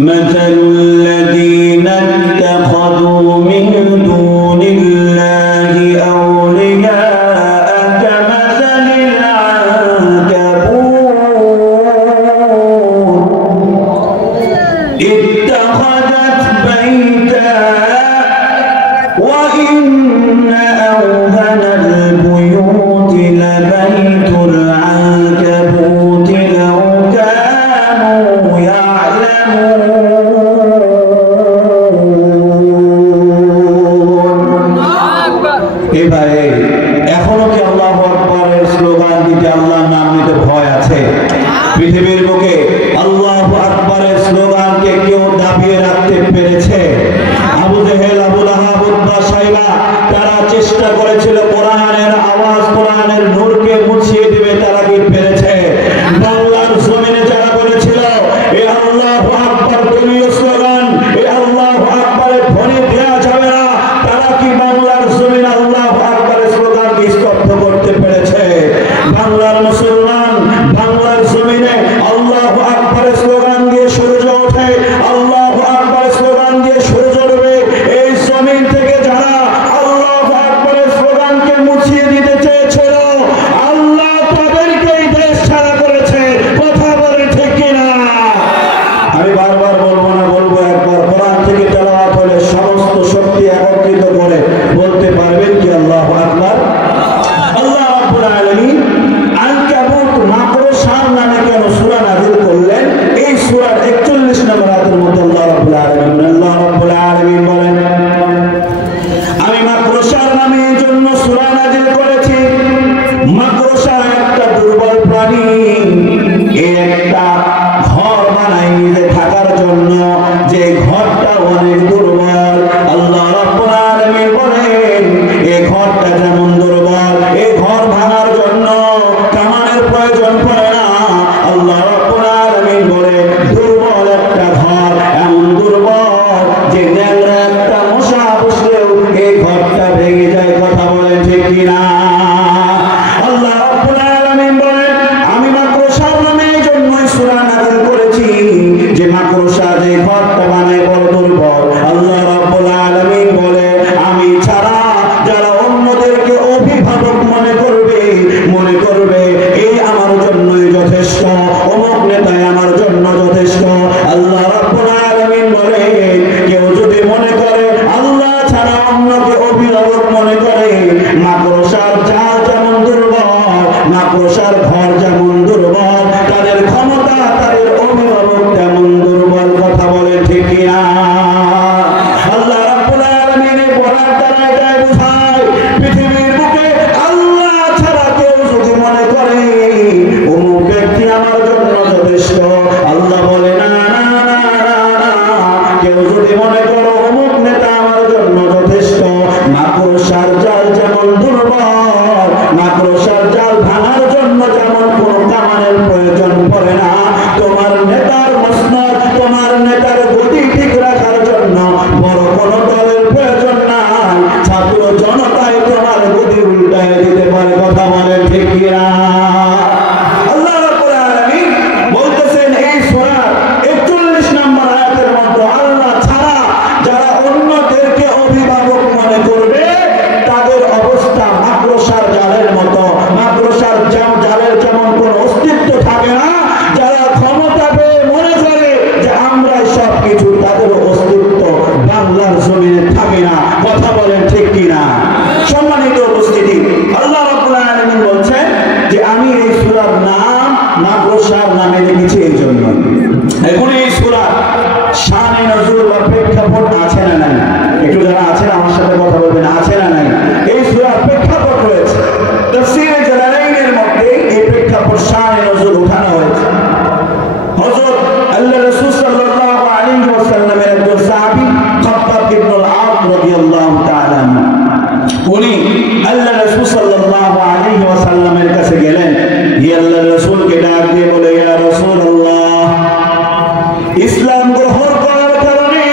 مثل الذين اتخذوا من دون الله أولياء كمثل العنكبوت اتخذت بيتا وإن أوهن البيوت لبيت العنكبوت لو كانوا يعلمون এবারে এখনো কি আল্লাহু আকবারের স্লোগান দিতে আল্লাহর নাম নিতে ভয় আছে? পৃথিবীর বুকে আল্লাহু আকবারের স্লোগানকে কেউ দাবিয়ে রাখতে পেরেছে? আবু জেহেল, আবু লাহাব, উতবা, শাইবা তারা চেষ্টা করেছিল কোরআনের আওয়াজ, কোরআনের নূরকে মুছিয়ে দিবে, তারা কি পেরেছে? বাংলার জমিনে যারা বলেছিল এ আল্লাহু আকবার দলীয় স্লোগান, এ আল্লাহু আকবারের ধ্বনি দেয়া যাবে না, তারা কি বাংলার জমিনে আল্লাহু আকবারের স্লোগানকে স্তব্ধ করতে পেরেছে? বাংলার মুসলমান বাংলার জমিনে আল্লাহু আকবারের স্লোগান দিয়ে সূর্য ওঠে, আল্লাহু আকবারের স্লোগান দিয়ে সূর্য ডুবে। এই জমিন থেকে যারা আল্লাহু আকবারের স্লোগানকে মুছিয়ে দিতে চেয়েছিল, আল্লাহ তাদেরকেই দেশ ছাড়া করেছে। কথা বলে ঠিক কিনা? আমি বারবার বলবো না, বলবো একবার, কোরআন থেকে তেলাওয়াত হলে সমস্ত শক্তি একত্রিত করে বলতে পারবেন কি আল্লাহু আকবার? আল্লাহ রাব্বুল আলামিন আনকাবুত মাকড়সার নামে কেন সূরা নাযিল করলেন? এই সূরার 41 নম্বর আয়াতের মধ্যে আল্লাহ রাব্বুল আলামিন বলেন, আমি মাকড়সার নামে এই জন্য সূরা নাযিল করেছি, মাকড়সা একটা দুর্বল প্রাণী, এই একটা ঘর বানায় নিজে থাকার জন্য, যে ঘরটা অনেক দুর্বল। আল্লাহ রাব্বুল আলামিন বলেন এই ঘরটা যেমন দুর্বল, এই ঘর ভাঙার জন্য কামানের প্রয়োজন পড়ে না। আল্লাহ রাব্বুল আলামিন বলেন দুর্বল একটা ঘর এমন দুর্বল যে ন্যাংরা একটা মশা বসলেও এই ঘরটা ভেঙে যায়। কথা বলেন ঠিক কিনা? আল্লাহ রাব্বুল আলামিন বলেন আমি মাকড়সার নামে এই জন্যই সূরা নাযিল করেছি যে মাকড়সা যে ঘরটা বানায় বড় দুর্বল। আল্লাহ রাব্বুল আলামিন বলে আমি ছাড়া যারা অন্যদেরকে অভিভাবক মনে করবে এই আমার জন্যই যথেষ্ট, অমুক নেতাই আমার জন্য যথেষ্ট। আল্লাহ রাব্বুল আলামিন বলে কেউ যদি মনে করে আল্লাহ ছাড়া অন্যকে অভিভাবক মনে করে, মাকড়সার জাল যেমন দুর্বল, মাকড়সার ঘর যেমন দুর্বল, তাদের ক্ষমতা তাদের অভিভাবক তেমন দুর্বল। কথা বলে ঠিক কিনা? আল্লাহ রাব্বুল আলামিনের বলার দ্বারা এটাই বোঝায় পৃথিবীর বুকে আল্লাহ ছাড়া কেউ যদি মনে করে অমুক ব্যক্তি আমার জন্য যথেষ্ট, আল্লাহ বলে না না না না না, কেউ যদি মনে করো অমুক নেতা আমার জন্য যথেষ্ট, মাকড়সার জাল যেমন দুর্বল, মাকড়সার জাল ভাঙার জন্য যেমন কোনো কামানের প্রয়োজন পড়ে না, তোমার নেতার মসনদ, তোমার নেতার গতি ঠিক রাখার জন্য বড় কোনো দলের প্রয়োজন নাই। ছাত্র জনতাই তোমার গতি উল্টায় দিতে পারে। কথা বলেন ঠিক কিনা? আল্লাহ রাব্বুল আলামিন বলতেছেন এই সূরার 41 নম্বর আয়াতের মধ্যে আল্লাহ ছাড়া যারা অন্যদেরকে অভিভাবক মনে করবে তাদের অবস্থা মাকড়সার জালের মতো। মাকড়সার জালের যেমন কোনো অস্তিত্ব থাকে না, যারা ক্ষমতা পেয়ে মনে করে যে আমরাই সব কিছু, তাদের অস্তিত্ব বাংলার জমিনে থাকে না। কথা বলেন ঠিক কিনা? সম্মানিত উপস্থিতি, আল্লাহ রাব্বুল আলামিন বলছেন যে আমি এই সূরার নাম মাকড়সার নামে রেখেছি এই জন্য। এখন এই সূরার শানে নজুল বা প্রেক্ষাপট আছে না নাই? একটু যারা আছেন আমার সাথে কথা বলবেন, আছে না নাই? এই সূরার প্রেক্ষাপট রয়েছে। তাফসীরে জালালাইনের মধ্যে এই প্রেক্ষাপট শানে নজুল উঠানো হয়েছে। হযরত আল্লাহ রাসূল সাল্লাল্লাহু আলাইহি ওয়াসাল্লামের একজন সাহাবী খাব্বাব ইবনুল আরদ রাদিয়াল্লাহু তাআলা আনহু, উনি আল্লাহ রাসূল সাল্লাল্লাহু আলাইহি ওয়াসাল্লামের কাছে গেলেন, ইয়া আল্লাহর রাসূলকে ডাক দিয়ে বলে, ইয়া রাসূলুল্লাহ, ইসলাম গ্রহণ করার কারণে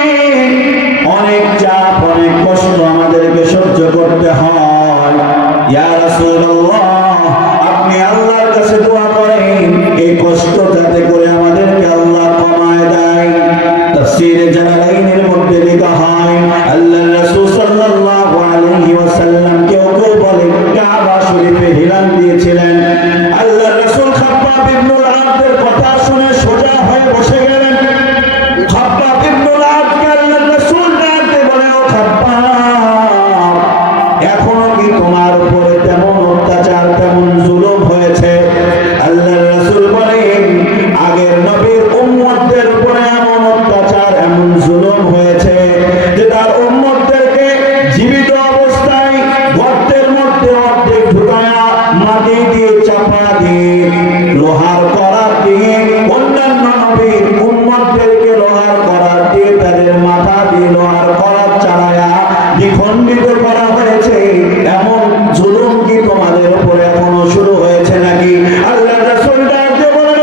অনেক চাপ, অনেক কষ্ট আমাদেরকে সহ্য করতে হয়। ইয়া রাসূলুল্লাহ, আপনি আল্লাহর কাছে দোয়া করেন এই কষ্ট যাতে করে আমাদেরকে আল্লাহ কমায় দেয়। তাফসীরে জালালাইনের মধ্যে লেখা হয় আল্লাহর রাসূল সাল্লাল্লাহু আলাইহি ওয়াসাল্লাম কেউ বলে কাবা শরীফে হিলান দিয়েছিলেন। আল্লাহর রাসূল খাব্বাব ইবনুল আরদের কথা শুনে সোজা হয়ে বসে গেলেন। খাব্বাব ইবনুল আরদকে আল্লাহর রাসূল ডাকতে বলে, ও খাব্বাব, এখনো কি তোমার উপরে তেমন অত্যাচার তেমন জুলুম হয়েছে? আল্লাহর রাসূল বলেন, আগের নবীর উম্মতদের উপরে এমন অত্যাচার এমন জুলুম হয়েছে যে তার উম্মতদেরকে জীবিত অবস্থায় গর্তের মধ্যে অর্ধেক ঢুকায়া মাটি দিয়ে চাপা দিয়ে লোহার করার দিয়ে অন্যান্য নবীর উম্মতদেরকে লোহার করার দিয়ে তাদের মাথা দিয়ে লোহার করার চালায়া দ্বিখণ্ডিত করা হয়েছে। এমন জুলুম কি তোমাদের উপরে এখনো শুরু হয়েছে নাকি? আল্লাহর রাসূল ডাকতে বলেন,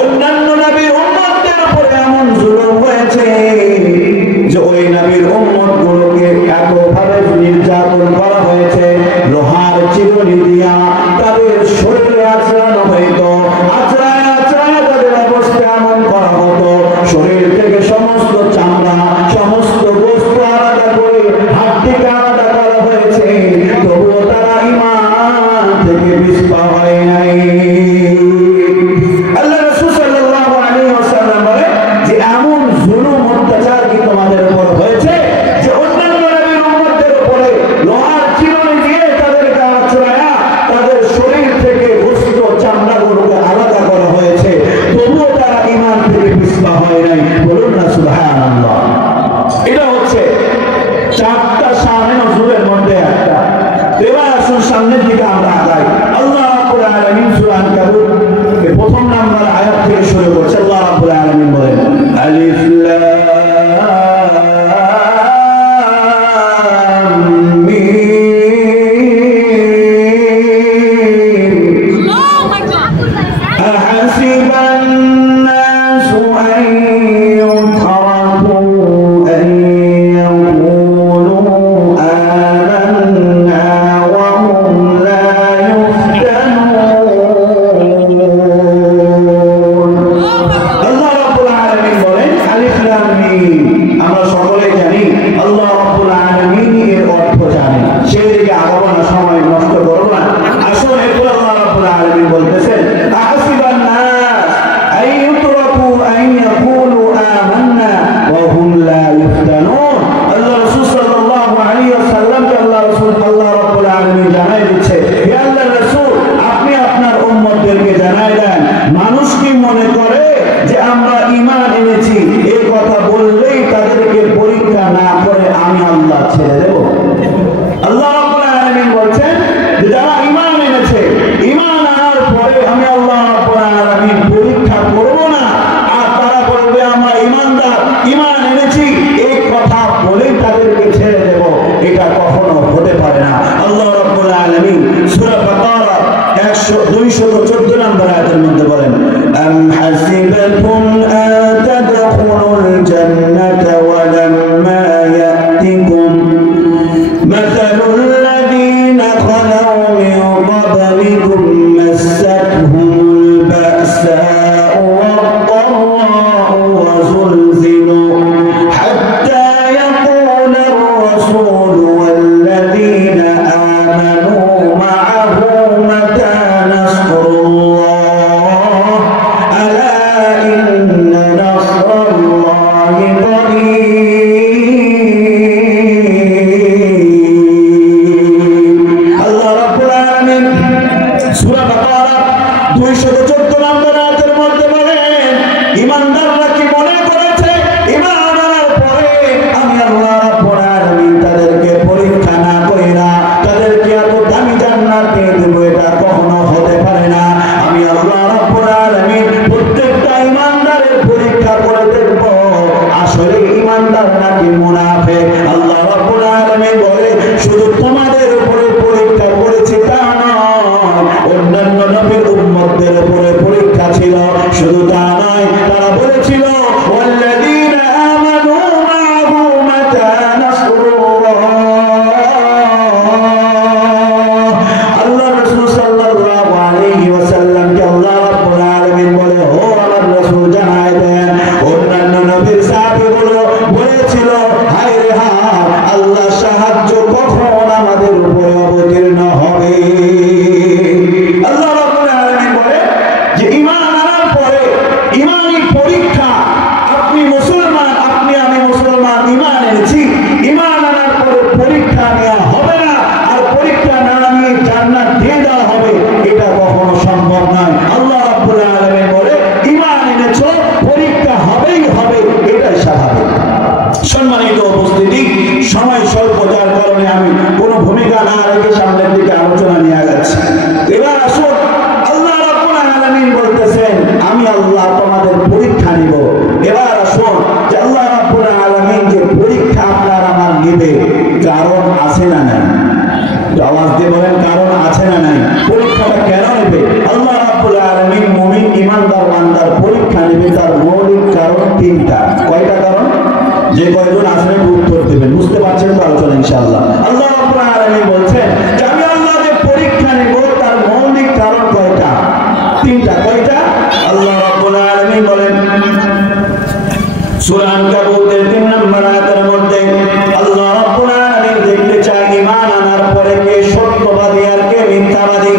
অন্যান্য নবীর উম্মতদের উপরে এমন জুলুম হয়েছে যে ওই নবীর উম্মতগুলোকে এতভাবে নির্যাতন করা হয়েছে, লোহার চিরুনি দিয়া তাদের শরীরে আঁচড়ানো হইতো, আঁচড়ায় আঁচড়ায় তাদের অবস্থা এমন করা হতো, শরীর থেকে সমস্ত চামড়া সমস্ত গোস্ত আলাদা করে হাড্ডিকে আলাদা করা হয়েছে, তবুও তারা ঈমান থেকে পিছপা হয় নাই। আল্লাহ রাসূল সাল্লাল্লাহু আলাইহি ওয়াসাল্লাম বলে যে এমন জুলুম অত্যাচার কি তোমাদের উপর হয়েছে যে অন্যান্য নবীর উম্মতদের উপরে লোহার চিরুনি দিয়ে তাদেরকে আঁচড়ায়া তাদের শরীর থেকে গোস্ত চামড়াগুলোকে আলাদা করা হয়েছে, তবুও তারা ঈমান থেকে পিছপা হয় নাই? বলুন না সুবহানাল্লাহ। এটা হচ্ছে চারটা শানে নজুলের মধ্যে একটা। এবার আসুন সামনের দিকে আমরা আগাই। আল্লাহ রাব্বুল আলামিন সূরা আনকাবুত এর প্রথম নাম্বার আয়াত থেকে শুরু করছে। আল্লাহ রাব্বুল আলামিন বলেন, আলিফ লাম মিম। আহাসিবান নাসু আন ইউতরাকু আন ইয়াকুলু আমান্না ওয়া হুম লা ইফতানুন। আল্লাহ রাব্বুল আলামিন বলেন, আলিফ লাম মিম। আমরা সকলে জানি আল্লাহ রাব্বুল আলামিন এর অর্থ জানেন, সেদিকে আগাবো না, সময় নষ্ট করব না। আসলে এরপর আল্লাহ রাব্বুল আলামিন বলতেছেন, আহাসিবান নাস আন ইউতরাকু আন ইয়াকুলু আমান্না ওয়া হুম লা ইফতানুন। আল্লাহ রাসূল সাল্লাল্লাহু আলাইহি ওয়াসাল্লামকে আল্লাহ রাব্বুল আলামিন জানাই দিচ্ছে, হে আল্লাহর রাসূল, আপনি আপনার উম্মতদেরকে জানাই দেন, মানুষ কি মনে করে যে আমরা ঈমান এনেছি এই কথা বললেই তাদেরকে পরীক্ষা না করে আমি আল্লাহ ছেড়ে দেব? আল্লাহ রাব্বুল আলামিন বলছেন যে যারা ঈমান এনেছে, ঈমান আনার পরে আমি আল্লাহ রাব্বুল আলামিন পরীক্ষা করব না, আর তারা বলবে আমরা ঈমানদার, ঈমান এনেছি এই কথা বলেই তাদেরকে ছেড়ে দেব, এটা কখনো হতে পারে না। আল্লাহ রাব্বুল আলামিন সূরা বাকারা 214 নম্বর আয়াতের মধ্যে বলেন, আম হাসিবাতুম আন তাদখুলুল জান্নাতা ওয়া লাম্মা ইয়াতিকুম মাসালুল লাযীনা খালাউ মিন ক্বাবলিকুম মাসাতহুমুল বা'সাউ ওয়াদ-ضَرَّاءُ وَزُلْزِلُوا حَتَّى يَقُولَ الرَّسُولُ وَالَّذِينَ آمَنُوا مَعَهُ مَتَى نَصْرُ اللَّهِ أَلَا إِنَّ نَصْرَ اللَّهِ قَرِيبٌ। আল্লাহ রাব্বুল আলামিন সূরা বাকারা 214 নম্বর আয়াতের মধ্যে বলেন, ঈমানদাররা কি মনে করেছে ঈমান আনার পরে আমি আল্লাহ রাব্বুল আলামিন তাদেরকে পরীক্ষা না কইরা তাদেরকে এত দামি জান্নাত দিয়ে দেব? এটা কখনো হতে পারে না। আমি আল্লাহ রাব্বুল আলামিন প্রত্যেকটা ঈমানদারের পরীক্ষা করে দেখব আসলে ঈমানদার নাকি মুনাফিক। আল্লাহ রাব্বুল আলামিন বলে, শুধু তোমাদের উপরে পরীক্ষা করেছি তা নয়, অন্যান্য নবীর উম্মতদের উপরে পরীক্ষা ছিল। শুধু তা নয়, তারা বলেছিল মৌলিক কারণ তিনটা। কয়টা কারণ? যে কয়জন আসলে উত্তর দেবেন, বুঝতে পারছেন তো আলোচনা ইনশাআল্লাহ। আল্লাহ রাব্বুল আলামিন বলছেন যে আমি আল্লাহ যে পরীক্ষা নেব তার মৌলিক কারণ কয়টা? তিনটা। কয়টা? আল্লাহ রাব্বুল আলামিন বলেন সূরা আনকাবুতের 3 নম্বর আয়াতের মধ্যে আল্লাহ রাব্বুল আলামিন দেখতে চায় ঈমান আনার পরে কে সত্যবাদী আর কে মিথ্যাবাদী।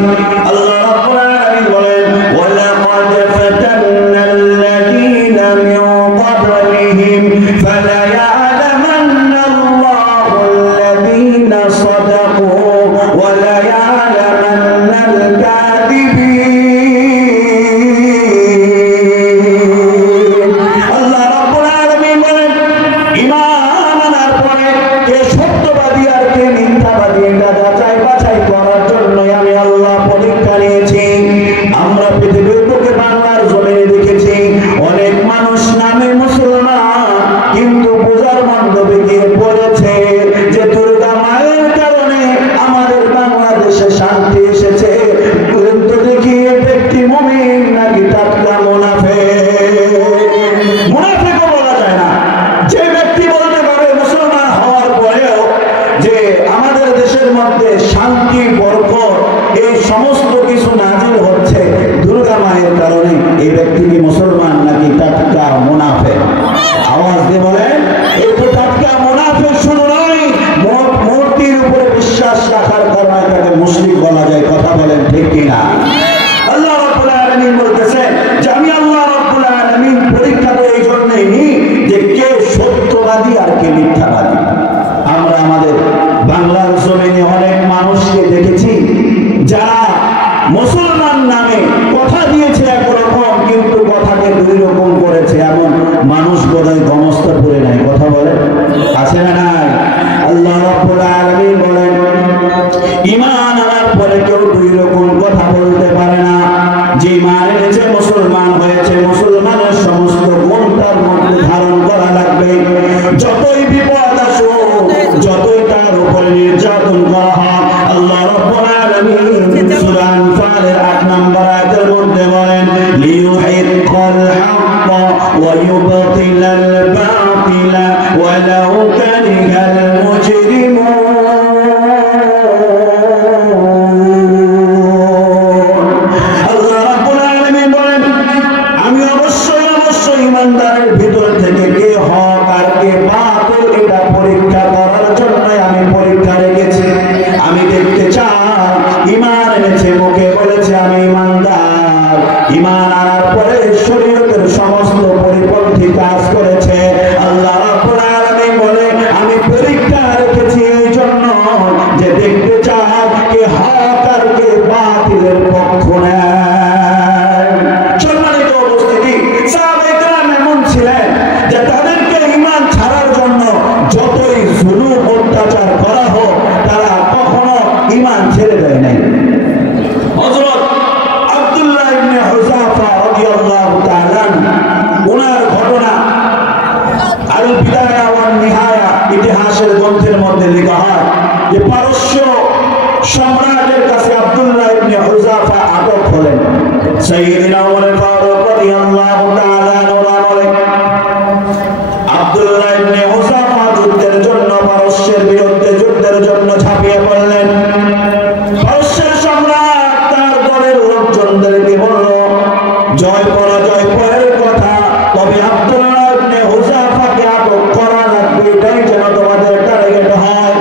আল্লাহ রাব্বুল আলামিন বলেন ওয়ালাকাদ ফাতান্নাল্লাযীনা মিন ক্বাবলিহিম ফালায়া'লামান্নাল্লাহুল্লাযীনা সাদাকু ওয়া লায়া'লামান্নাল কাযিবিন। আল্লাহ রাব্বুল আলামিন বলেন ঈমান আনার পরে কে সত্যবাদী আর কে মিথ্যাবাদী এটা যাচাই বাছাই করার জন্য আমি আল্লাহ পরীক্ষা নিয়েছি। আমরা পৃথিবীর বুকে বাংলার জমিনে দেখেছি অনেক মানুষ নামে মুসলমান কিন্তু পূজার মণ্ডপে গিয়ে পড়েছে যে দুর্গা মায়ের কারণে আমাদের বাংলাদেশে শান্তি এসেছে, কিন্তু দেখি এ ব্যক্তি মুমিন নাকি টাটকা মুনাফিক। মুনাফিকও বলা যায় না। যে ব্যক্তি বলতে পারে মুসলমান হওয়ার পরেও যে আমাদের দেশের মধ্যে শান্তি বরকত এই সমস্ত কিছু নাজিল হচ্ছে দুর্গা মায়ের কারণে, এই ব্যক্তি কি মুসলমান নাকি টাটকা মুনাফিক? আওয়াজ দিয়ে বলেন এই তো টাটকা মুনাফিক শুরু নয়, মূর্তির উপরে বিশ্বাস রাখার কারণে তাকে মুশরিক বলা যায়। কথা বলেন ঠিক কিনা? আল্লাহ রাব্বুল আলামিন বলতেছেন যে আমি আল্লাহ রাব্বুল আলামিন পরীক্ষা তো এই জন্যই নিই যে কে সত্যবাদী আর কে মিথ্যাবাদী। আমরা আমাদের বাংলার জমিনে অনেক মানুষকে দেখেছি যারা মুসলমান নামে কথা দিয়েছে একরকম কিন্তু কথাকে দুই রকম করেছে, এমন মানুষ বোধহয় গমস্তপুরে নাই। কথা বলে আছে না নাই? আল্লাহ রাব্বুল আলামিন বলেন ঈমান আনার পরে কেউ দুই রকম কথা বলতে পারে না। যে ঈমান এনেছে মুসলমান হয়েছে, মুসলমানের সমস্ত গুণ তার মধ্যে ধারণ করা লাগবে। যতই বিপদ আসুক, যতই তার উপরে নির্যাতন করা হয়, আল্লাহ রাব্বুল আলামিন সূরা আনফালের 8 নম্বর আয়াতের মধ্যে বলেন লিইউহিক্কাল হাক্ক ওয়া ইউবতিলাল বাতিলা ওয়ালাউ কারিহাল মুজরিমুন। আল্লাহ রাব্বুল আলামিন বলেন আমি অবশ্যই ইমানদারের ভিতর থেকে কে হক আর কে বাতিল এটা পরীক্ষা করার জন্য আমি পরীক্ষা রেখেছি। আমি দেখতে চাই ঈমান এনেছে, মুখে বলেছে আমি ঈমানদার, ঈমান আনার পরে শরীয়তের সমস্ত পরিপন্থী কাজ করেছে। আল্লাহ রাব্বুল আলামিন বলে আমি পরীক্ষা রেখেছি এই জন্য যে দেখতে চাই কে হক আর কে বাতিলের পক্ষ নেয়। সম্মানিত উপস্থিতি, সাহাবায়ে কেরাম এমন ছিলেন যে তাদেরকে ঈমান ছাড়ার জন্য যতই জুলুম অত্যাচার করা হোক তারা কখনো ঈমান ছেড়ে দেয় নাই। হযরত আব্দুল্লাহ ইবনে হুযাফা রাদিয়াল্লাহু তাআলা ওনার ঘটনা আল বিদায়া ওয়ান নিহায়া ইতিহাসের গ্রন্থের মধ্যে লেখা হয় যে পারস্য সম্রাটের কাছে আব্দুল্লাহ ইবনে হুযাফা আটক হলেন। সাইয়্যিদনা ওমর ফারুক রাদিয়াল্লাহু তাআলা বলেন আব্দুল্লাহ ইবনে হুযাফা যুদ্ধের জন্য পারস্যের বিরুদ্ধে যুদ্ধের জন্য ঝাঁপিয়ে পড়লেন। পারস্যের সম্রাট তার দলের লোকজনদেরকে বলল জয় পরাজয় পরের কথা, তবে আব্দুল্লাহ ইবনে হুযাফাকে আটক করা লাগবে, এটাই যেন তোমাদের টার্গেট হয়।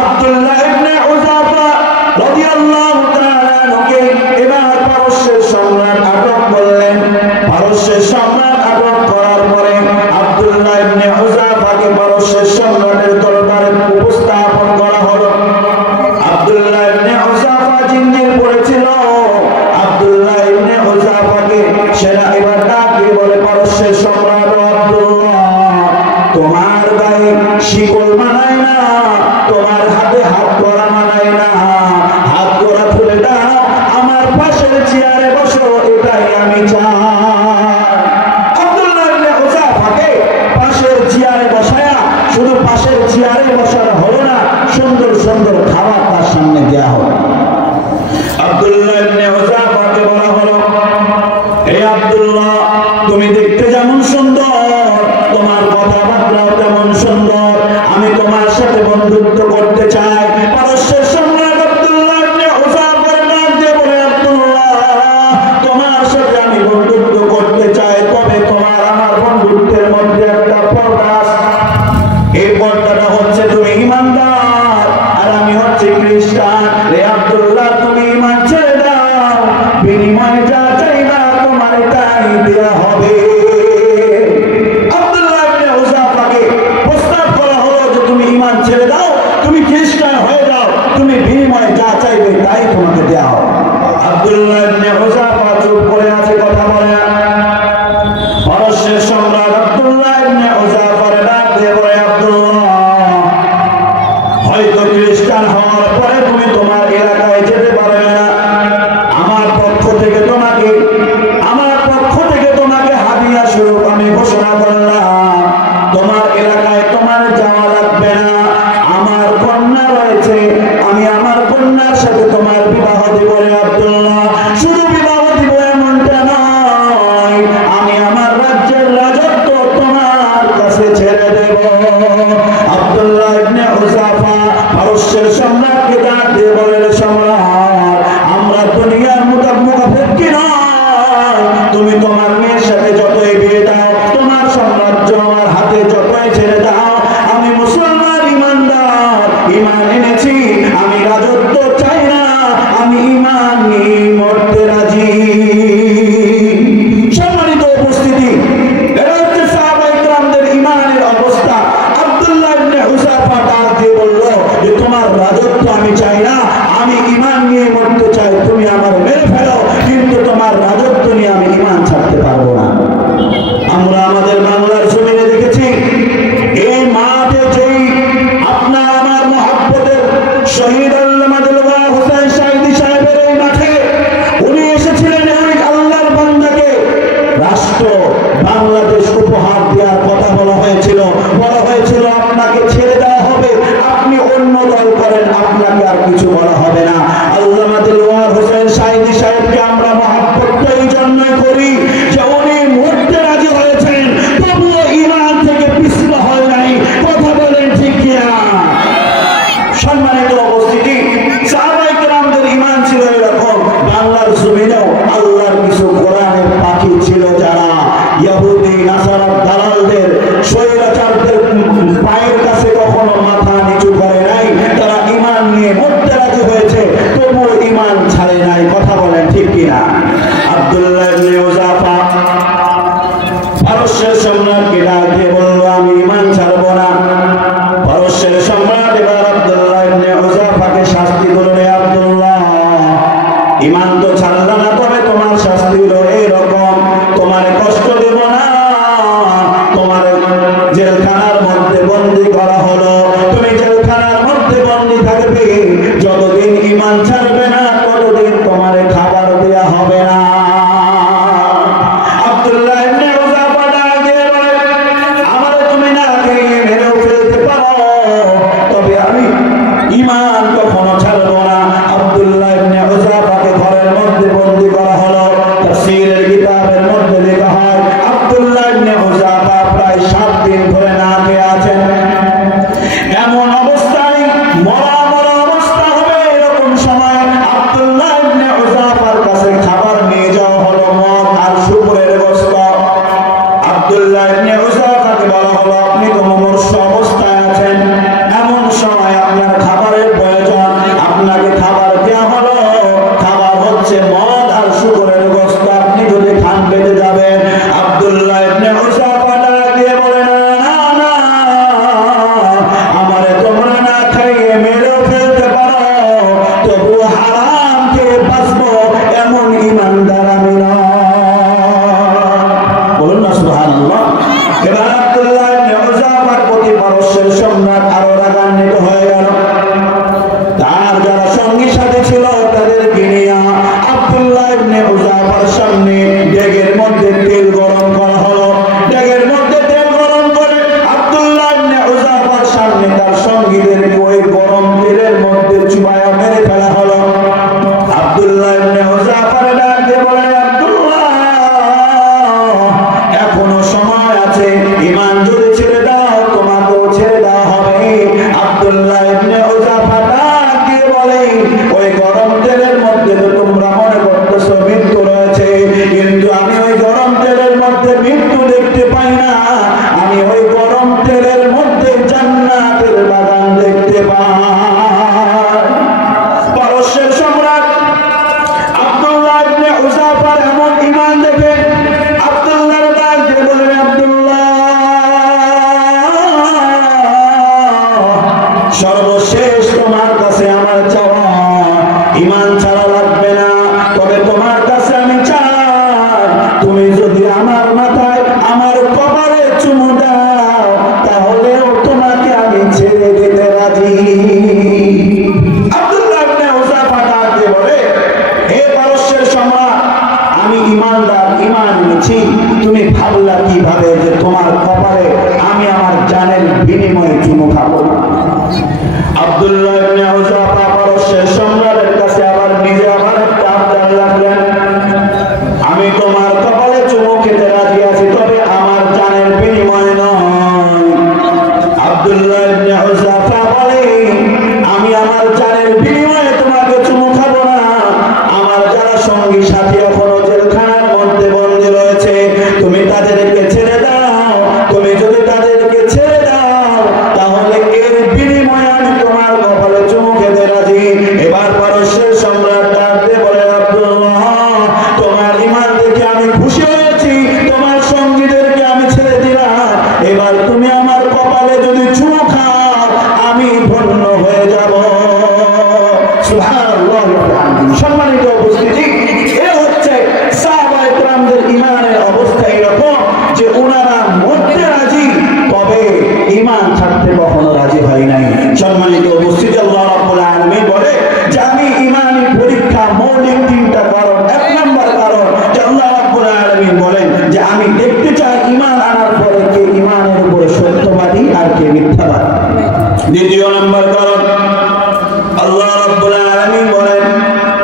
আব্দুল্লাহ ইবনে হুযাফা রাদিয়াল্লাহু তাআলা এবার পারস্যের সম্রাট আটক করলেন। পারস্যের সম্রাট আটক করার পরে আব্দুল্লাহ ইবনে হুযাফাকে পারস্যের সম্রাটের দরবারে উপস্থাপন করা হলো। আব্দুল্লাহ ইবনে হুযাফা জিঞ্জির পড়েছিল। আব্দুল্লাহ ইবনে হুযাফাকে সেরা এবার ডাক দিয়ে বলে পারস্যের সম্রাট আব্দুল্লাহ, তোমার গায়ে শিকল মানায় না, তোমার হাতে হাত করা মানায় না, হাত করা খুলে দাও, আমার পাশের চেয়ারে বসো, এটাই আমি চাই। আব্দুল্লাহ ইবনে হুযাফাকে পাশের চেয়ারে বসায়া শুধু পাশের চেয়ারে বসানো হলো না, সুন্দর সুন্দর খাবার তার সামনে দেয়া হলো। আব্দুল্লাহ ইবনে হুযাফাকে বলা হলো হে আব্দুল্লাহ, তুমি দেখতে যেমন তেমন সুন্দর, আমি তোমার সাথে বন্ধুত্ব করতে চাই। পারস্যের সম্রাট আব্দুল্লাহ ইবনে হুযাফার নাম দিয়ে বলে, আব্দুল্লাহ, তোমার সাথে আমি বন্ধুত্ব করতে চাই, তবে তোমার আমার বন্ধুত্বের মধ্যে একটা পর্দা আছে। এই পর্দাটা হচ্ছে তুমি ঈমানদার আর আমি হচ্ছে খ্রিস্টান। রে আব্দুল্লাহ, তুমি ঈমান ছেড়ে দাও, বিনিময়ে যা চাইবা তোমার তাই দেয়া হবে। আব্দুল্লাহ ইবনে হুযাফাকে প্রস্তাব করা হলো যে তুমি ঈমান ছেড়ে দাও, তুমি খ্রিস্টান হয়ে যাও, তুমি বিনিময়ে যা চাইবে তাই তোমাকে দেয়া হবে। আব্দুল্লাহ ইবনে হুযাফা চুপ করে আছে, কথা বলে না। পারস্যের সম্রাট আব্দুল্লাহ ইবনে হুযাফার ডাক দিয়ে বলে, আব্দুল্লাহ, হয়তো খ্রিস্টান হওয়ার পরে তুমি তোমার এলাকায় যেতে পারবে না। আমার পক্ষ থেকে তোমাকে হাদিয়া স্বরূপ আমি ঘোষণা করলাম, তোমার এলাকায় তোমার যাওয়া লাগবে না। আমার কন্যা রয়েছে, আমি আমার কন্যার সাথে তোমার বিবাহ দিব। রে আব্দুল্লাহ, শুধু বিবাহ দিব এমনটা নয়, আমি আমার রাজ্যের রাজত্ব তোমার কাছে ছেড়ে দেব। আব্দুল্লাহ ইবনে হুযাফা পারস্যের সম্রাটকে ডাক দিয়ে বলেন, সম্রাট, আমরা দুনিয়ার মুখাপেক্ষী নয়, তুমি তোমার মেয়ের সাথে যতই বিয়ে দাও, তোমার সাম্রাজ্য আমার হাতে যতই ছেড়ে দাও, আমি মুসলমান ঈমানদার, ঈমান এনেছি, আমি রাজত্ব চাই না, আমি ঈমান নিয়ে মরতে রাজি। সম্মানিত উপস্থিতি, এটা হচ্ছে সাহাবায়ে কেরামদের ঈমানের অবস্থা। আব্দুল্লাহ ইবনে হুযাফা ডাক দিয়ে বলল যে তোমার রাজত্ব আমি চাই না, আমি ঈমান নিয়ে মরতে চাই, তুমি আমার মেরে ফেলো, কিন্তু তোমার রাজত্ব নিয়ে আমি ঈমান ছাড়তে পারবো না। আমরা আমাদের বাংলার জমিনে দেখেছি, এই মাঠে যেই আপনার আমার মহব্বতের শহীদ আল্লামা দিলওয়ার হোসেন সাঈদী সাহেবের এই মাঠে উনি এসেছিলেন এক আল্লাহর বান্দাকে রাষ্ট্র বাংলাদেশ উপহার দেওয়ার কথা বলা হয়েছিল আপনাকে ছেড়ে দেওয়া হবে, আপনি অন্য দল করেন, আপনাকে আর কিছু বলা হবে না। আল্লামা দিলওয়ার হোসেন সাঈদী সাহেবকে আমরা মহব্বত এই জন্যই করি যে উনি মরতে রাজি হয়েছেন, তবুও ঈমান থেকে পিছপা হয় নাই। কথা বলেন ঠিক কিনা? সম্মানিত উপস্থিতি, সাহাবায়ে কেরামদের ঈমান ছিল এরকম। বাংলার জমিনেও আল্লাহর কিছু কোরআনের পাখি ছিল যারা ইহুদি নাসারা দালালদের স্বৈরাচারদের পায়ের কাছে কখনো মাথা নিচু করে নাই, তারা ঈমান নিয়ে মরতে রাজি হয়েছে, তবুও ঈমান ছাড়ে নাই। কথা বলেন ঠিক কিনা? আব্দুল্লাহ ইবনে হুযাফা পারস্যের সম্রাটকে ডাক দিয়ে বলল, আমি ঈমান ছাড়বো না। পারস্যের সম্রাট এবার আব্দুল্লাহ ইবনে হুযাফাকে শাস্তি করলে, আব্দুল্লাহ, ঈমান তো ছাড়লা না, তবে তোমার শাস্তি হলো এইরকম, তোমার কষ্ট দেব না, তোমার জেলখানার মধ্যে বন্দী করা হলো, তুমি জেলখানার মধ্যে বন্দী থাকবে, যতদিন ঈমান ছাড়বে না ততদিন তোমার খাবার দেয়া হবে না। আব্দুল্লাহ ইবনে হুযাফা ডাক দিয়ে বলে, আমারে তুমি না খেয়ে মেরেও ফেলতে পারো, তবে আমি ঈমান কখনো ছাড়বো না। আব্দুল্লাহ ইবনে হুযাফাকে ঘরের মধ্যে বন্দী করা হলো। তাফসীরের কিতাবের মধ্যে লেখা হয়, আব্দুল্লাহ ইবনে হুযাফা প্রায় 7 দিন ধরে না খেয়ে আছেন। এমন অবস্থায় মরা অবস্থা হবে, এরকম সময় আব্দুল্লাহ ইবনে হুযাফার কাছে খাবার নিয়ে যাওয়া হলো, মদ আর শুকরের গোশত। আব্দুল্লাহ ইবনে হুযাফাকে বলা হলো, আপনি তো মুমূর্ষু অবস্থায় আছেন, এমন সময় আপনার খাবারের প্রয়োজন, আপনাকে খাবার দেওয়া হলো, খাবার হচ্ছে মদ আর শুকরের গোশত, আপনি যদি খান পেতে যাবেন। আব্দুল্লাহ ইবনে হুযাফা ডাক দিয়ে বলে, না না, আমারে তোমরা না খাইয়ে মেরেও ফেলতে পারো, তবু হারাম খেয়ে বাঁচবো এমন ঈমানদার আমি নয়। বলুন না সুবহানাল্লাহ। এবার আব্দুল্লাহ ইবনে হুযাফার প্রতি পারস্যের সম্রাট আরো রাগান্বিত হয়ে গেল। তার যারা সঙ্গী সাথী ছিল তাদেরকে নিয়ে আব্দুল্লাহ ইবনে হুযাফার সামনে ডেগের মধ্যে তেল গরম করা হলো। ডেগের মধ্যে তেল গরম করে আব্দুল্লাহ ইবনে হুযাফার সামনে তার সঙ্গীদেরকে ওই গরম তেলের মধ্যে চুবায়া মেরে ফেলা হলো। আব্দুল্লাহ ইবনে হুযাফার ডাক দিয়ে বলে, আব্দুল্লাহ, এখনো সময় আছে, ঈমান যদি ছেড়ে দাও তোমার বলে যে তোমার কপালে আমি আমার জানের বিনিময়ে চুমু খাবো। আব্দুল্লাহ ইবনে হুযাফা পারস্যের সম্রাটের কাছে আবার নিজে আবার একটা আবদার রাখলেন, আমি তোমার কপালে চুমু খেতে রাজি আছি, তবে আমার জানের বিনিময়ে নয়। আব্দুল্লাহ ইবনে হুযাফা বলে, আমি আমার জানের বিনিময়ে তোমাকে চুমু খাবো না। আমার যারা সঙ্গী সাথী এখনো জেলখানার মধ্যে বন্দী রয়েছে, তুমি তাদেরকে ছেড়ে দাও। তুমি যদি তাদেরকে ছেড়ে দাও তাহলে এর বিনিময়ে আমি তোমার কপালে চুমু খেতে রাজি। এবার পারস্যের সম্রাট ডাকতে বলে, আব্দুল্লাহ, তোমার ঈমান দেখে আমি খুশি হয়েছি, তোমার সঙ্গীদেরকে আমি ছেড়ে দিলাম। এবার তুমি আমার কপালে যদি চুমু খাও আমি ধন্য হয়ে যাব। সুবহানাল্লাহ। সম্মানিত উপস্থিতি, এ হচ্ছে সাহাবায়ে কেরামদের ঈমানের অবস্থা এরকম যে ওনারা মরতে রাজি, তবে ঈমান ছাড়তে কখনো রাজি হয় নাই। সম্মানিত উপস্থিতি, আল্লাহ রাব্বুল আলামিন বলে যে আমি ঈমানি পরীক্ষা মৌলিক তিনটা কারণ। এক নম্বর কারণ যে আল্লাহ রাব্বুল আলামিন বলেন যে আমি দেখতে চাই ঈমান আনার পরে কে ঈমানের উপরে সত্যবাদী আর কে মিথ্যাবাদী। দ্বিতীয় নম্বর কারণ আল্লাহ রাব্বুল আলামিন বলেন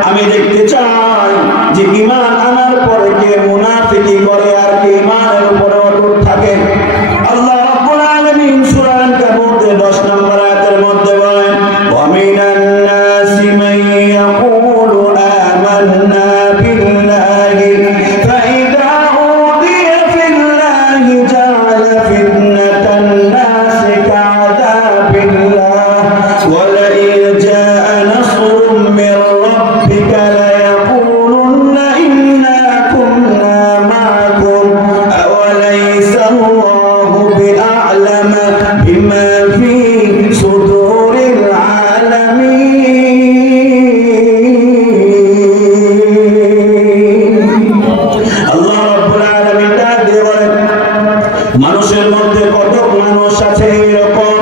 আমি দেখতে চাই যে ঈমান আনার পরে কে মুনাফিকি করে আর কে ঈমানের উপরে অটুট থাকে। আল্লাহ রাব্বুল আলামিন সূরা আনকাবুতের 10 নম্বর আয়াতের মধ্যে বলেন, ওয়া মিনান নাসি মান ইয়াকুলু আমান্না বিল্লাহি ফাইদা উদিয়া ফিল্লাহি জাআলা ফিতনাতান নাসি কা'যাবিল্লাহ ওয়া লা জাআ নাসরুম মির রাব্বিকা লা ইয়াকুলুন্না ইন্না কুন্না মা'akum আওয়ালাইসা আল্লাহু বিআ'লামা বিমা ফি সুদুরিল আলামিন। আল্লাহ রাব্বুল আলামিন ডাক দিয়ে বলেন, মানুষের মধ্যে কত মানুষ আছে এরকম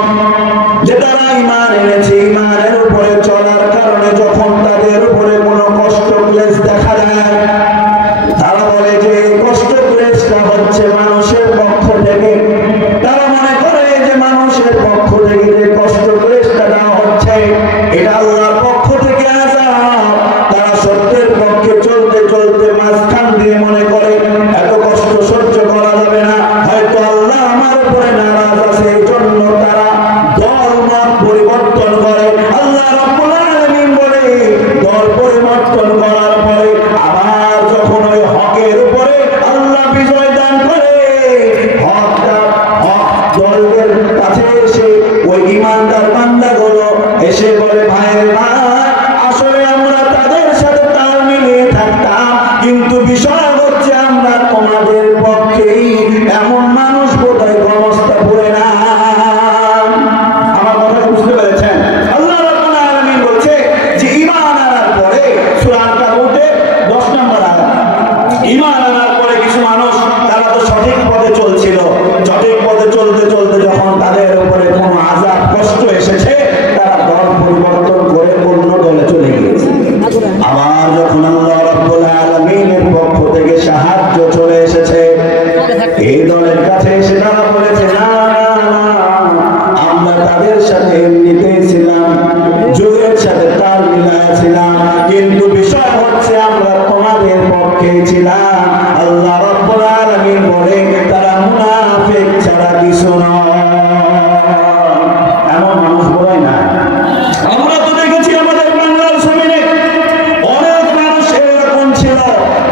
যে তারা ঈমান এনেছে, ঈমানের উপরে চলার কারণে যখন তাদের উপরে কোনো কষ্ট ক্লেশ দেখা যায়, তারা বলে যে কষ্ট ক্লেশটা হচ্ছে মানুষের পক্ষ থেকে। তারা মনে করে যে মানুষের পক্ষ থেকে যে কষ্ট ক্লেশটা দেওয়া হচ্ছে এটা আল্লাহর পক্ষ থেকে আযাব। তারা সত্যের পক্ষে চলতে চলতে মাঝখান দিয়ে মনে করে এত কষ্ট সহ্য করা যাবে না, হয়তো আল্লাহ আমার উপরে নারাজ আছে, এই জন্য তারা দল মত পরিবর্তন করে। আল্লাহ রাব্বুল আলামিন বলে দল পরিবর্তন করার পরে আবার যখন ওই হকের উপরে আল্লাহ বিজয় দান করে, হক দলের কাছে এসে ওই ঈমানদার বান্দাগুলো এসে বলে, ভাইয়ের ভাই, আসলে আমরা তাদের সাথে তাল মিলিয়ে থাকতাম, কিন্তু বিষয় হচ্ছে আমরা তোমাদের পক্ষেই। এমন মানুষ বোধহয় অবস্থা পড়ে না। আমার কথা বুঝতে পেরেছেন? আল্লাহ রাব্বুল আলামিন বলছে যে ঈমান আনার পরে সূরা আনকাবুতে 10 নম্বর আয়াত, ঈমান আনার পরে কিছু মানুষ তারা তো সঠিক পথে চলছিল, সঠিক পথে চলতে চলতে যখন তাদের উপরে কোনো আযাব কষ্ট এসেছে তারা দল পরিবর্তন করে অন্য দলে চলে গিয়েছে। আবার যখন আল্লাহ রাব্বুল আলামিনের পক্ষ থেকে সাহায্য চলে এসেছে, এই দলের কাছে এসে তারা বলেছে, না আমরা তাদের সাথে এমনিতেই ছিলাম, যুগের সাথে তাল মিলাইছিলাম, কিন্তু বিষয় হচ্ছে আমরা তোমাদের পক্ষে ছিলাম। আল্লাহ রাব্বুল আলামিন বলে তারা মুনাফিক ছাড়া কিছু নয়। এমন মানুষ বলে না। আমরা তো দেখেছি আমাদের বাংলার জমিনে অনেক মানুষ এরকম ছিল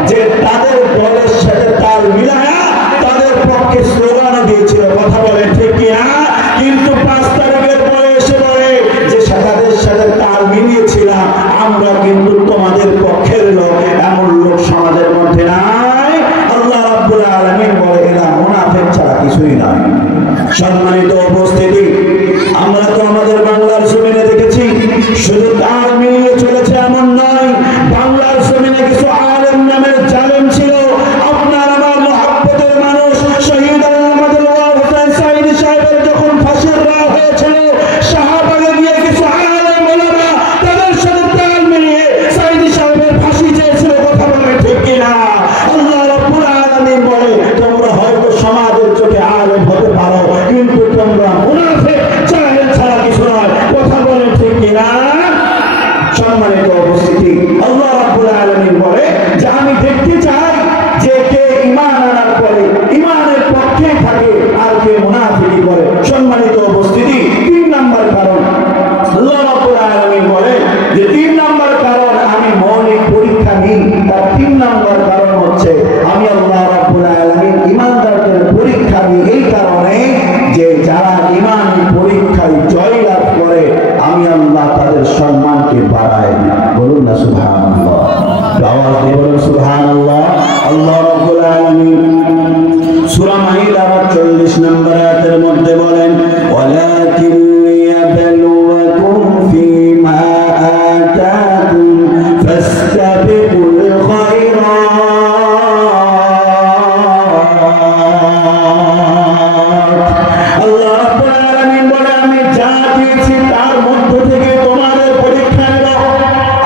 যে তাদের দলের সাথে তাল মিলায়া তাদের পক্ষে স্লোগান দিয়েছিল, কথা বলে ঠিক কিনা? কিন্তু 5 তারিখের পরে এসে বলে যে তাদের সাথে তাল মিলিয়েছিলাম, আমরা কিন্তু তোমাদের পক্ষের লোক। এমন লোক সমাজের মধ্যে নাই। আল্লাহ রাব্বুল আলামিন বলে এরা মুনাফিক ছাড়া কিছুই নয়। সম্মানিত উপস্থিতি, আমরা তো আমাদের বাংলার জমিনে দেখেছি শুধু তাল মিলিয়ে চলেছে এমন নয়, বাংলার জমিনে কিছু আলেম নামের জালেম ছিল। আপনার আমার মহব্বতের মানুষ শহীদ আহমদুল হোসেন সাইদি সাহেবের যখন ফাঁসির রায় হয়েছিল, শাহবাগে গিয়ে কিছু আলেম ওলামা তাদের সাথে তাল মিলিয়ে সাইদি সাহেবের ফাঁসি চেয়েছিল, কথা বলে ঠিক কিনা? আল্লাহ রাব্বুল আলামিন বলে তোমরা হয়তো সমাজের জন্য 40 নম্বর আয়াতের মধ্যে বলেন ওয়ালাকিন লিয়াবলুয়াকুম ফীমা আতাকুম ফাসতাবিকুল খায়রাত। আল্লাহ রাব্বুল আলামিন বলেন আমি যা দিয়েছি তার মধ্য থেকে তোমাদের পরীক্ষা নেব।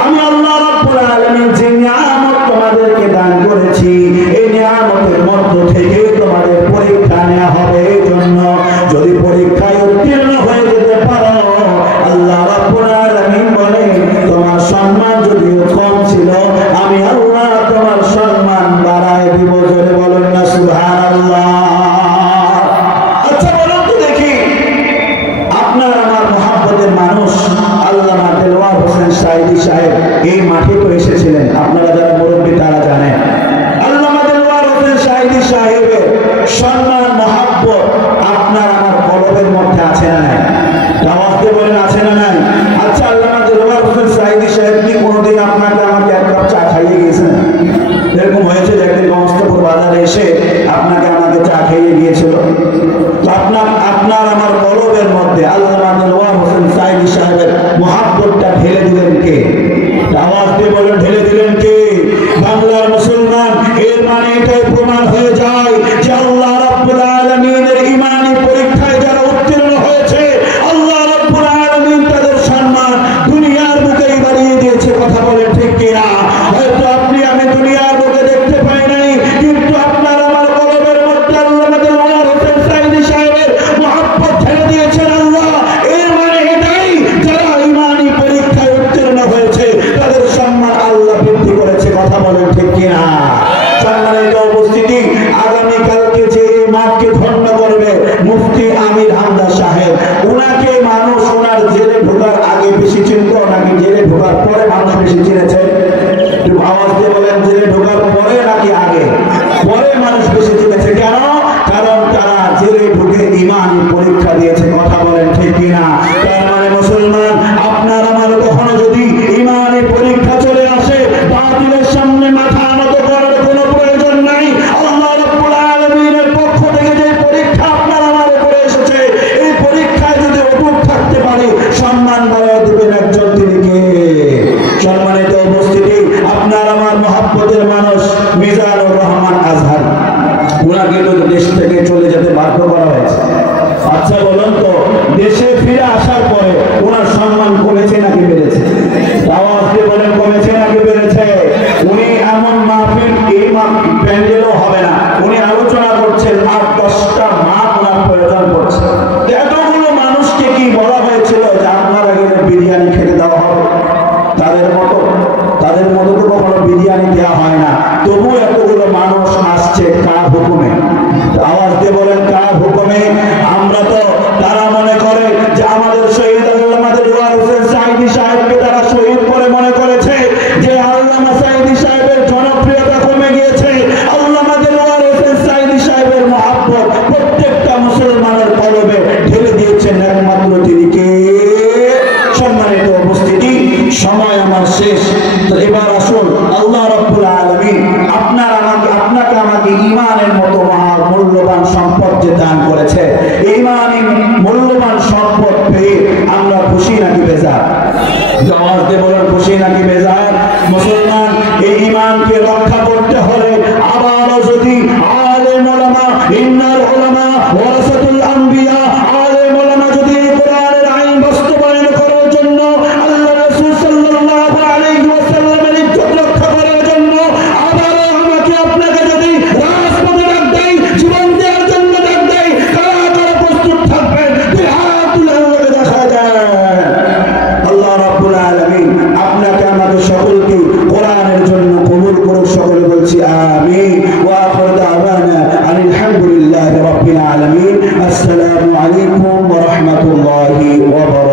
আমি আল্লাহ রাব্বুল আলামিন যে নিয়ামত তোমাদেরকে দান করেছি এই নিয়ামতের মধ্য থেকে তোমাদের পরীক্ষা নেওয়া হবে। এই জন্য যদি পরীক্ষায় উত্তীর্ণ হয়ে যেতে পারো আল্লাহ রাব্বুল আলামিন বলেন তোমার সম্মান যদিও কম ছিল আমি আল্লাহ তোমার সম্মান বাড়ায় দিব। জোরে বলেন না সুবহানাল্লাহ। আচ্ছা বলুন তো দেখি আপনার আমার মহব্বতের মানুষ আল্লামা দেলওয়ার হোসেন সাঈদী সাহেব এই মাঠে তো এসেছিলেন। আপনারা যারা মুরব্বী তারা জানেন আল্লামা দেলওয়ার হোসেন সাঈদী সাহেবের সম্মান মহব্বত আপনার আমার কলবের মধ্যে আছে না নাই? আওয়াজ দিয়ে বলেন আছে না নাই? আচ্ছা আল্লামা দেলওয়ার হোসেন সাঈদী সাহেব কি কোনোদিন আপনাকে আমাকে এক কাপ চা খাইয়ে গিয়েছেন? এরকম হয়েছে যে একদিন গমস্তাপুর বাজারে এসে আপনাকে আমাকে চা খাইয়ে গিয়েছিল? তো আপনার আমার কলবের মধ্যে আল্লামা দেলওয়ার হোসেন সাঈদী সাহেবের মহব্বতটা ঢেলে দিলেন কে? আওয়াজ দিয়ে বলেন ঢেলে দিলেন কে? বাংলার মুসলমান। এর মানে এটাই প্রমাণ হয়ে যায় যে আল্লাহ রাব্বুল আলামিনের ঈমানি পরীক্ষায় যারা উত্তীর্ণ হয়েছে আল্লাহ রাব্বুল আলামিন তাদের সম্মান দুনিয়ার বুকেই বাড়িয়ে দিয়েছে। কথা বলেন ঠিক কিনা? হয়তো আপনি আমি দুনিয়ার বুকে দেখতে পাই নাই কিন্তু আপনার আমার কলবের মধ্যে আল্লামা দেলওয়ার হোসেন সাঈদী সাহেবের মহব্বত ঢেলে দিয়েছেন আল্লাহ। এর মানে এটাই যারা ঈমানি পরীক্ষায় উত্তীর্ণ হয়েছে তাদের সম্মান আল্লাহ বৃদ্ধি করেছে। কথা বলেন ঠিক কিনা? সম্মানিত উপস্থিতি, আগামী কালকে যে এই মাঠকে ধন্য করবে মুফতি আমির হামজা সাহেব, উনাকে মানুষ ওনার জেলে ঢোকার আগে বেশি চিনত নাকি জেলে ঢোকার পরে মানুষ বেশি চিনেছে? একটু আওয়াজ দিয়ে বলেন জেলে ঢোকার পরে নাকি আগে? পরে মানুষ বেশি চিনেছে। কেন? কারণ তারা জেলে ঢুকে ঈমানি পরীক্ষা দিয়েছে। কথা বলেন ঠিক কিনা? তার মানে মুসলমান আপনার আমার কখনো যদি ঈমানি পরীক্ষা চলে আসে বাতিলের সামনে মাথা নত করার কোনো প্রয়োজন নাই। আল্লাহ রাব্বুল আলামিনের পক্ষ থেকে যে পরীক্ষা আপনার আমার উপরে এসেছে এই পরীক্ষায় যদি অটুট থাকতে পারে সম্মান বাড়িয়ে দেবেন একজন, তিনি কে? সম্মানিত উপস্থিতি, আপনার আমার মহব্বতের মানুষ মিজানুর রহমান আজহারী, উনাকে তো দেশ থেকে চলে যেতে বাধ্য করা হয়েছে। আচ্ছা বলুন তো দেশে ফিরে আসার পরে ওনার সম্মান কমেছে নাকি বেড়েছে? আওয়াজ দিয়ে বলেন কমেছে নাকি বেড়েছে? উনি এমন মাহফিল এই প্যান্ডেলও হবে না, উনি আলোচনা করছেন 8-10টা মাঠ ওনার প্রয়োজন পড়ছে। এতগুলো মানুষকে কি বলা হয়েছিল যে আপনার আগে বিরিয়ানি খেতে দেওয়া হবে? তাদের মতো তো কখনো বিরিয়ানি দেওয়া হয় না, তবু এতগুলো মানুষ আসছে কার হুকুমে? আওয়াজ দিয়ে বলেন কার হুকুমে? আমরা তো তারা মনে করে যে আমাদের শহীদ আল্লামা দেলওয়ার হোসেন সাঈদী সাহেবকে তারা শহীদ করে মনে করেছে যে আল্লামা সাঈদী সাহেবের জনপ্রিয়তা কমে গিয়েছে। আল্লামা দেলওয়ার হোসেন সাঈদী সাহেবের মহব্বত প্রত্যেকটা মুসলমানের কলবে ঢেলে দিয়েছেন একমাত্র তিনি কে? সম্মানিত উপস্থিতি, সময় আমার শেষ। তো এবার আসুন আল্লাহ রাব্বুল আলামিন আপনাকে আমাকে ঈমানের মতো মূল্যবান সম্পদ যে দান করেছে, ঈমানি মূল্যবান সম্পদ পেয়ে আমরা খুশি নাকি বেজার? আওয়াজ দিয়ে বলেন খুশি নাকি বেজার? মুসলমান এই ঈমানকে রক্ষা করতে হলে আবারও যদি আলেম উলামা, ইন্নাল উলামা ওয়ারাসাতুল আম্বিয়া, আলেম উলামা যদি কোরআনের আইন বাস্তবায়ন করার জন্য আল্লাহ রাসূল সাল্লাল্লাহু আলাইহি ওয়াসাল্লামের ইজ্জত রক্ষা করার জন্য আবারও আমাকে আপনাকে যদি রাজপথে ডাক দেয়, জীবন দেওয়ার জন্য ডাক দেয়, কারা কারা প্রস্তুত থাকবেন? দুই হাত তুলে আমাকে দেখা যায়। আল্লাহ রাব্বুল আলামিন আপনাকে আমাদের সকলকে কোরআনের জন্য কবুল করুক। সকলে বলছি আমিন। ওয়া আখিরু দাওয়ানা আলহামদুলিল্লাহি রাব্বিল আলামিন। আসসালামু আলাইকুম ওয়া রাহমাতুল্লাহি ওয়া বারাকাতুহু।